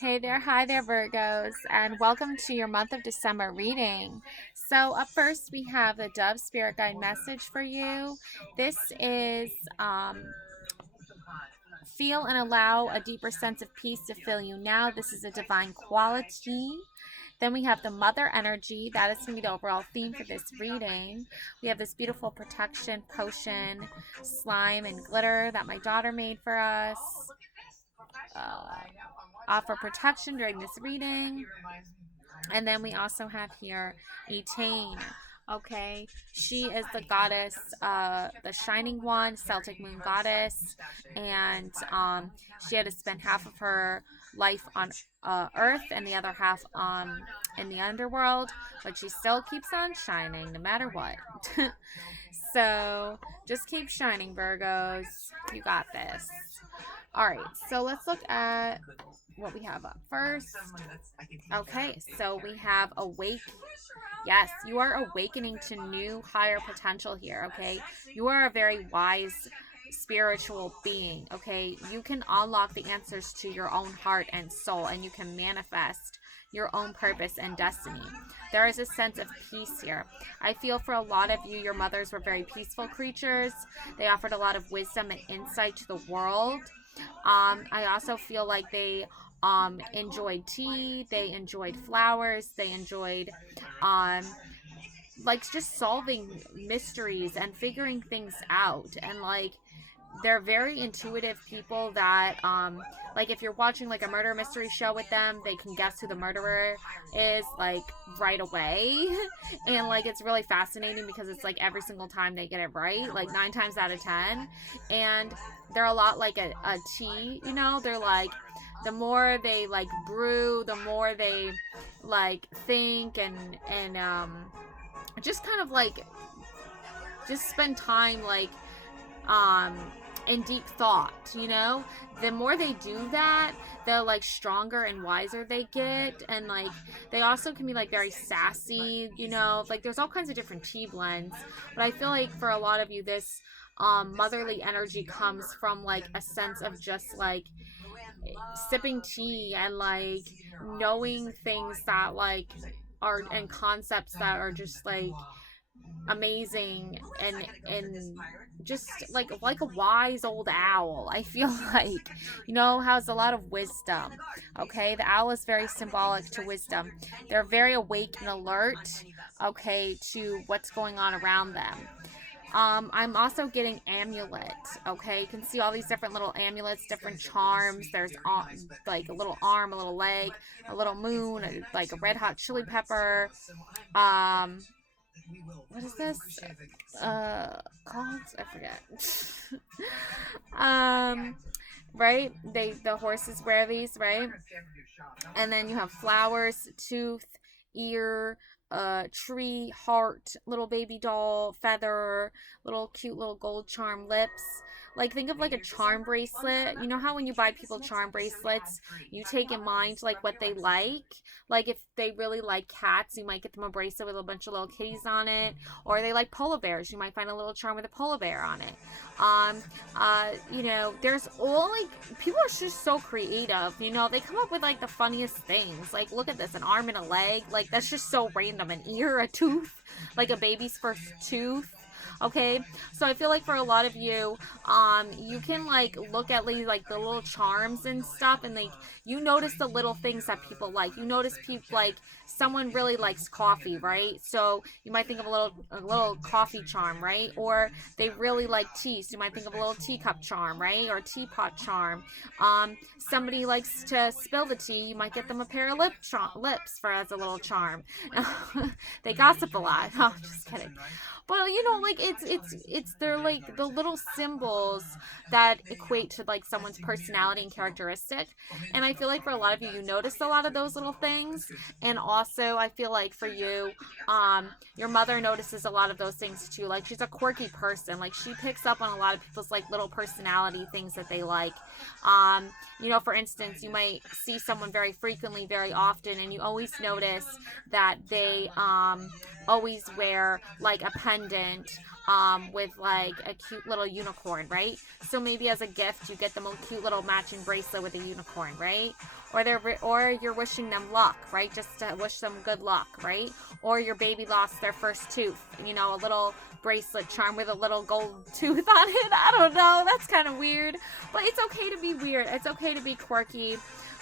Hey there, hi there, Virgos, and welcome to your month of December reading. So, up first, we have the Dove Spirit Guide message for you. This is feel and allow a deeper sense of peace to fill you now. This is a divine quality. Then we have the mother energy. That is going to be the overall theme for this reading. We have this beautiful protection potion, slime, and glitter that my daughter made for us. Uh, offer protection during this reading. And then we also have here Etain. Okay, she is the goddess, the Shining One, Celtic Moon goddess, and she had to spend half of her life on Earth and the other half in the underworld, but she still keeps on shining no matter what. So just keep shining, Virgos. You got this. All right, so let's look at what we have up first. Okay, so we have awake. Yes, you are awakening to new higher potential here, okay? You are a very wise spiritual being, okay? You can unlock the answers to your own heart and soul, and you can manifest your own purpose and destiny. There is a sense of peace here. I feel for a lot of you, your mothers were very peaceful creatures. They offered a lot of wisdom and insight to the world. I also feel like they enjoyed tea, they enjoyed flowers, they enjoyed um, like just solving mysteries and figuring things out, and like they're very intuitive people that like if you're watching like a murder mystery show with them, they can guess who the murderer is like right away. And like it's really fascinating because it's like every single time they get it right, like 9 times out of 10. And they're a lot like a tea, you know. They're like, the more they like brew, the more they like think and just kind of like just spend time like um in deep thought, you know. The more they do that, the like stronger and wiser they get. And like they also can be like very sassy, you know. Like there's all kinds of different tea blends, but I feel like for a lot of you, this motherly energy comes from like a sense of just like sipping tea and like knowing things that like are, and concepts that are just like amazing, and just like a wise old owl. I feel like, you know, has a lot of wisdom. Okay, the owl is very symbolic to wisdom. They're very awake and alert, okay, to what's going on around them. I'm also getting amulet. Okay, you can see all these different little amulets, different charms. There's like a little arm, a little leg, a little moon, like a red hot chili pepper. Um, what is this? Called? I forget. um, right? The horses wear these, right? And then you have flowers, tooth, ear, tree, heart, little baby doll, feather, little cute little gold charm lips. Like think of like a charm bracelet. You know how when you buy people charm bracelets, you take in mind like what they like. Like if they really like cats, you might get them a bracelet with a bunch of little kitties on it. Or they like polar bears, you might find a little charm with a polar bear on it. You know, there's all like people are just so creative. You know, they come up with like the funniest things. Like look at this, an arm and a leg. Like that's just so random. An ear, a tooth, like a baby's first tooth. Okay, so I feel like for a lot of you, you can like look at like the little charms and stuff, and like you notice the little things that people like. You notice people like someone really likes coffee, right? So you might think of a little coffee charm, right? Or they really like tea, so you might think of a little teacup charm, right? Or teapot charm. Somebody likes to spill the tea, you might get them a pair of lips for as a little charm. They gossip a lot. Oh, just kidding. But you know, like it's they're like the little symbols that equate to like someone's personality and characteristic. And I feel like for a lot of you, you notice a lot of those little things. And also I feel like for you, your mother notices a lot of those things too. Like she's a quirky person. Like she picks up on a lot of people's like little personality things that they like. You know, for instance, you might see someone very frequently, very often, and you always notice that they always wear like a pendant with like a cute little unicorn, right? So maybe as a gift, you get them a cute little matching bracelet with a unicorn, right? or you're wishing them luck, right? Just to wish them good luck, right? Or your baby lost their first tooth, you know, a little bracelet charm with a little gold tooth on it. I don't know. That's kind of weird, but it's okay to be weird. It's okay to be quirky.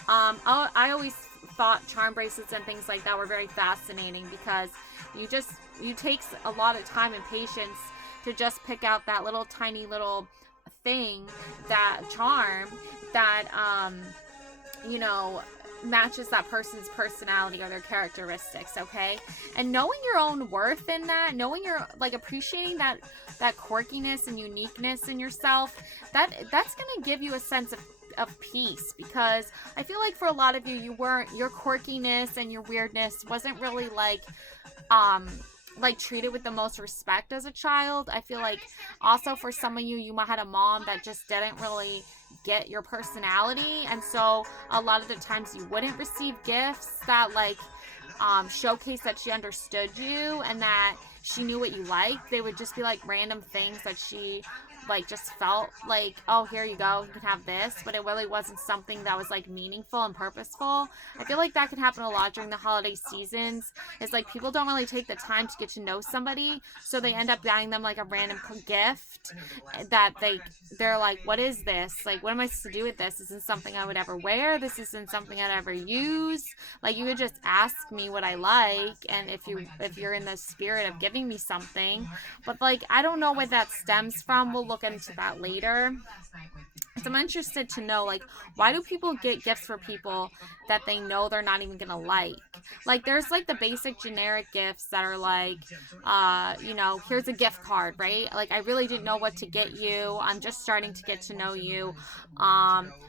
I always thought charm bracelets and things like that were very fascinating because you takes a lot of time and patience to just pick out that little tiny little thing, that charm that you know, matches that person's personality or their characteristics, okay? And knowing your own worth in that, knowing your, like, appreciating that quirkiness and uniqueness in yourself, that's gonna give you a sense of peace, because I feel like for a lot of you, your quirkiness and your weirdness wasn't really like treated with the most respect as a child. I feel like also for some of you might have had a mom that just didn't really get your personality, and so a lot of the times you wouldn't receive gifts that like showcase that she understood you and that she knew what you liked. They would just be like random things that she like just felt like, oh, here you go, you can have this, but it really wasn't something that was like meaningful and purposeful. I feel like that can happen a lot during the holiday seasons. It's like people don't really take the time to get to know somebody, so they end up buying them like a random gift that they're like, what is this? Like, what am I supposed to do with this? This isn't something I would ever wear. This isn't something I'd ever use. Like, you would just ask me what I like, and if you're in the spirit of giving me something. But like, I don't know where that stems from. We'll look into that later. So I'm interested to know, like, why do people get gifts for people that they know they're not even gonna like? Like, there's like the basic generic gifts that are like, you know, here's a gift card, right? Like, I really didn't know what to get you. I'm just starting to get to know you.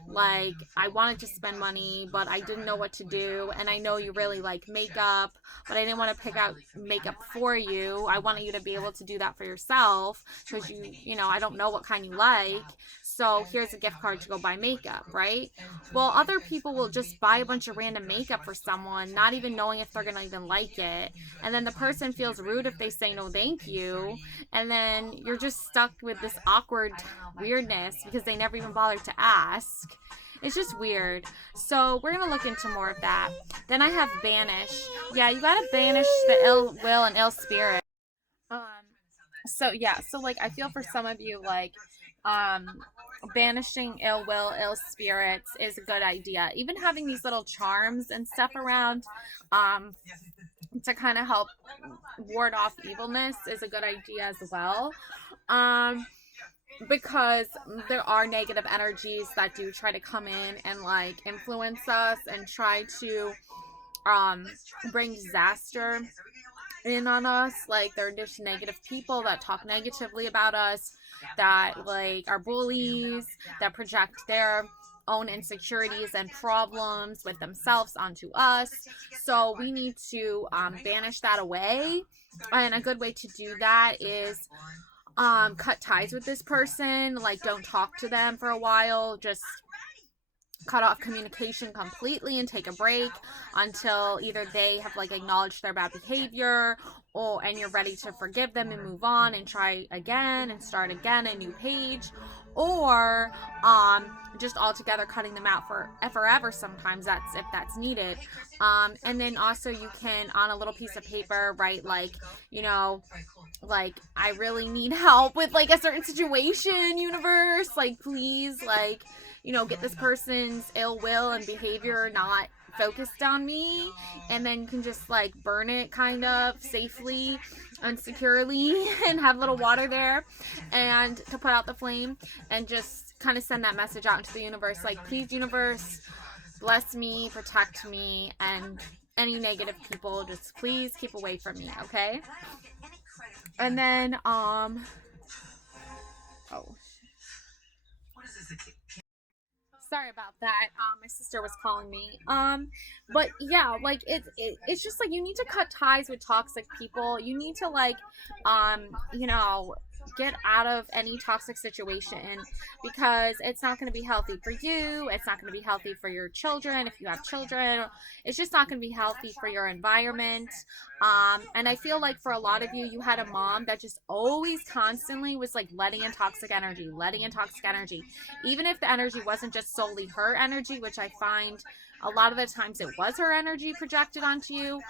Like, I wanted to spend money, but I didn't know what to do. And I know you really like makeup, but I didn't want to pick out makeup for you. I wanted you to be able to do that for yourself because you know, I don't know what kind you like. So here's a gift card to go buy makeup, right? Well, other people will just buy a bunch of random makeup for someone, not even knowing if they're going to even like it. And then the person feels rude if they say no thank you. And then you're just stuck with this awkward weirdness because they never even bothered to ask. It's just weird. So we're going to look into more of that. Then I have banish. Yeah, you got to banish the ill will and ill spirit. So yeah, so like I feel for some of you, like banishing ill will, ill spirits is a good idea. Even having these little charms and stuff around to kind of help ward off evilness is a good idea as well. Because there are negative energies that do try to come in and like influence us and try to bring disaster in on us. Like, they're just negative people that talk negatively about us, that like are bullies, that project their own insecurities and problems with themselves onto us. So we need to banish that away, and a good way to do that is cut ties with this person. Like, don't talk to them for a while. Just cut off communication completely and take a break until either they have like acknowledged their bad behavior, and you're ready to forgive them and move on and try again and start again a new page, or just altogether cutting them out for forever. Sometimes that's needed. And then also you can, on a little piece of paper, write like, you know, like, I really need help with like a certain situation, universe, like, please, like, you know, get this person's ill will and behavior not focused on me. And then you can just like burn it kind of safely and securely and have a little water there and to put out the flame, and just kind of send that message out into the universe, like, please, universe, bless me, protect me, and any negative people, just please keep away from me, okay? And then sorry about that. My sister was calling me. But yeah, like it's just like you need to cut ties with toxic people. You need to like, you know, get out of any toxic situation, because it's not going to be healthy for you. It's not going to be healthy for your children if you have children. It's just not going to be healthy for your environment. And I feel like for a lot of you, you had a mom that just always constantly was like letting in toxic energy, even if the energy wasn't just solely her energy, which I find A lot of the times it was her energy projected onto you.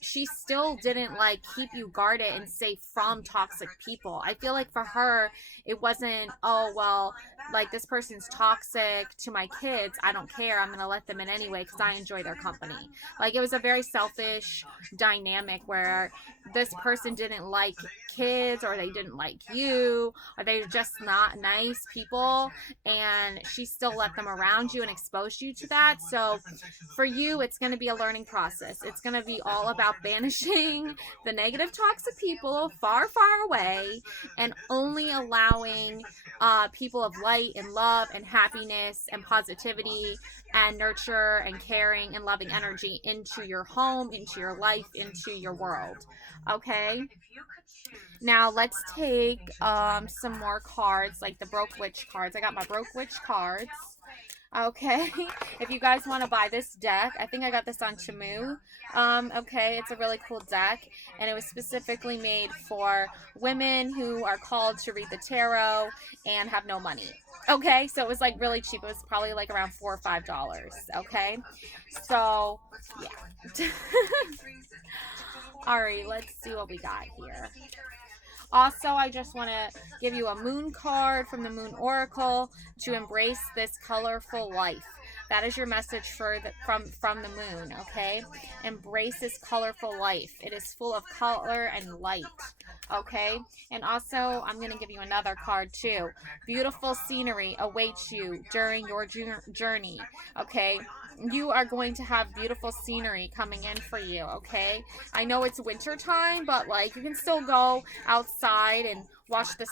She still didn't like keep you guarded and safe from toxic people. I feel like for her, it wasn't, oh, well, like this person's toxic to my kids. I don't care. I'm going to let them in anyway because I enjoy their company. Like it was a very selfish dynamic where this person didn't like kids, or they didn't like you, or they're just not nice people, and she still let them around you and exposed you to that. So for you, it's going to be a learning process. It's going to be all about banishing the negative toxic people far, far away, and only allowing people of light and love and happiness and positivity and nurture and caring and loving energy into your home, into your life, into your world. Okay? Now let's take some more cards, like the Broke Witch cards. I got my Broke Witch cards. Okay, if you guys want to buy this deck, I think I got this on Temu. Okay, it's a really cool deck, and it was specifically made for women who are called to read the tarot and have no money. Okay, so it was like really cheap. It was probably like around $4 or $5. Okay, so yeah. Alright, let's see what we got here. Also, I just want to give you a moon card from the Moon Oracle to embrace this colorful life. That is your message for from the moon, okay? Embrace this colorful life. It is full of color and light, okay? And also, I'm going to give you another card too. Beautiful scenery awaits you during your journey, okay? You are going to have beautiful scenery coming in for you, okay? I know it's winter time, but like you can still go outside and watch the